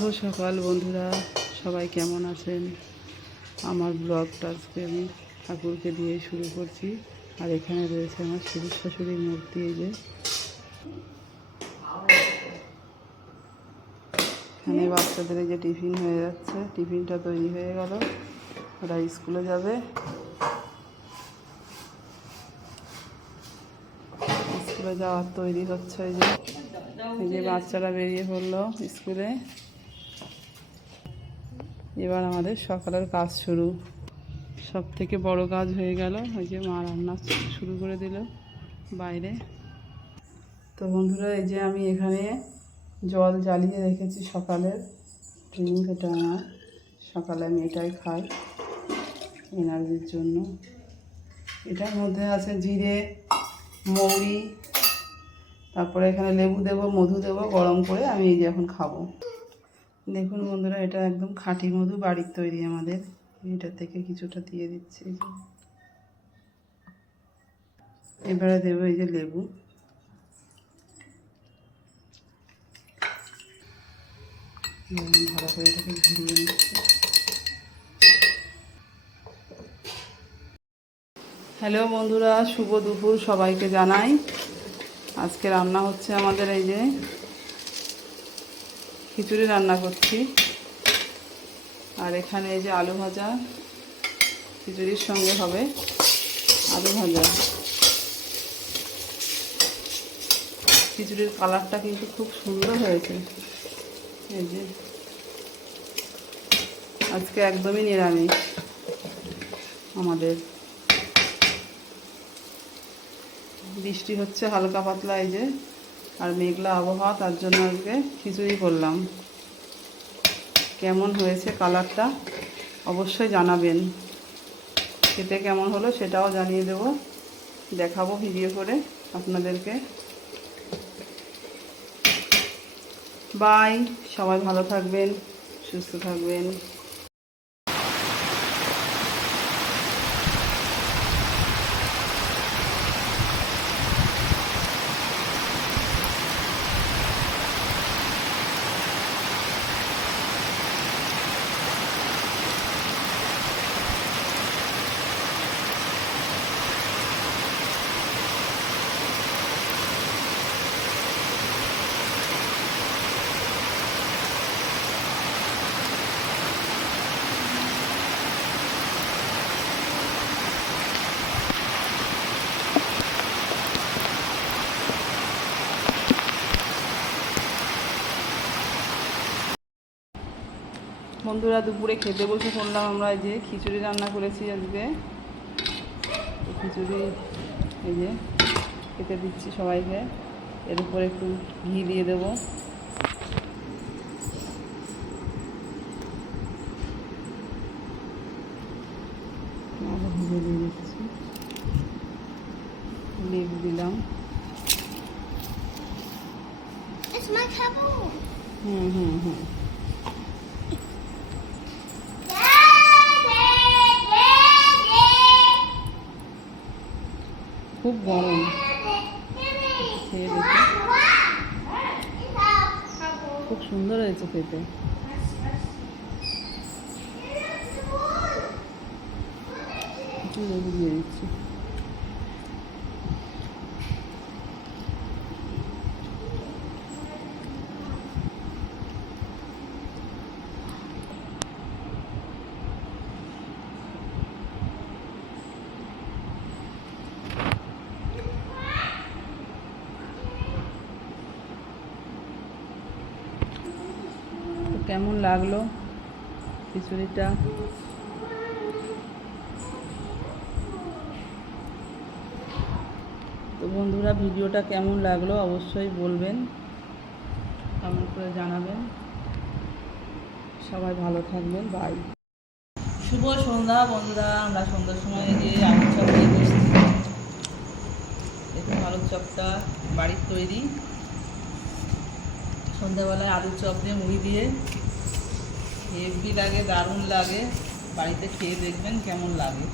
শুভ সকাল বন্ধুরা, সবাই কেমন আছেন? আমার ব্লগটা আজকে আমি ঠাকুরকে দিয়ে শুরু করছি। আর এখানে রয়েছে আমার শ্বশুর শাশুড়ির মূর্তি, এই যে। এখানে বাচ্চাদের যে টিফিন হয়ে যাচ্ছে। টিফিনটা তৈরি হয়ে গেল। ওরা স্কুলে যাবে। স্কুলে যাওয়ার তৈরি হচ্ছে এই যে। এই যে বাচ্চারা বেরিয়ে পড়ল স্কুলে। এবার আমাদের সকালের কাজ শুরু। সব থেকে বড় কাজ হয়ে গেল, ওই যে মা রান্না শুরু করে দিল বাইরে। তো বন্ধুরা, এই যে আমি এখানে জল জ্বালিয়ে রেখেছি সকালের ড্রিঙ্ক এটা আমার। সকালে আমি এটাই খাই এনার্জির জন্য। এটার মধ্যে আছে জিরে, মৌরি, তারপরে এখানে লেবু দেবো, মধু দেবো, গরম করে আমি এই যে এখন খাব। দেখুন বন্ধুরা, এটা একদম খাঁটি মধু বাড়ির তৈরি আমাদের। এটা থেকে কিছুটা দিয়ে দিচ্ছি। এবারে দেবো এই যে লেবু। ভালো করে এটাকে ঘুরিয়ে নিচ্ছি। হ্যালো বন্ধুরা, শুভ দুপুর সবাইকে জানাই। আজকে রান্না হচ্ছে আমাদের এই যে খিচুড়ি রান্না করছি। আর এখানে এই যে আলু ভাজা খিচুড়ির সঙ্গে হবে আলু ভাজা। খিচুড়ির কালারটা কিন্তু খুব সুন্দর হয়েছে। এই যে। আজকে একদমই নিরামিষ আমাদের। বৃষ্টি হচ্ছে হালকা পাতলা এই যে। আর মেঘলা আবহাওয়া, তার জন্য আজকে খিচুড়ি করলাম। কেমন হয়েছে কালারটা অবশ্যই জানাবেন। খেতে কেমন হলো সেটাও জানিয়ে দেব। দেখাবো ভিডিও করে আপনাদেরকে। বাই, সবাই ভালো থাকবেন, সুস্থ থাকবেন। বন্ধুরা দুপুরে খেতে বসে পড়লাম আমরা যে খিচুড়ি রান্না করেছি আজকে। খিচুড়ি এই যে খেতে দিচ্ছি সবাইকে। এর উপরে একটু ঘি দিয়ে দেবো। আরও ভেজে দিয়ে দিচ্ছি। দিলাম. হুম হুম হুম। গরম। খুব সুন্দর হয়েছে খেতে। দিয়ে দিচ্ছি। কেমন লাগল খিচুড়িটা? তো বন্ধুরা, ভিডিওটা কেমন লাগল অবশ্যই বলবেন কমেন্ট করে জানাবেন। সবাই ভালো থাকবেন বাই শুভ সন্ধ্যা বন্ধুরা, আমরা সন্ধ্যার সময় এই যে আলুর চপ নিয়ে বসছি দেখুন চপটা বাড়ির তৈরি। সন্ধ্যাবেলায় আলুর চপ দিয়ে মুড়ি দিয়ে। হেভি লাগে, দারুণ লাগে। বাড়িতে খেয়ে দেখবেন কেমন লাগে।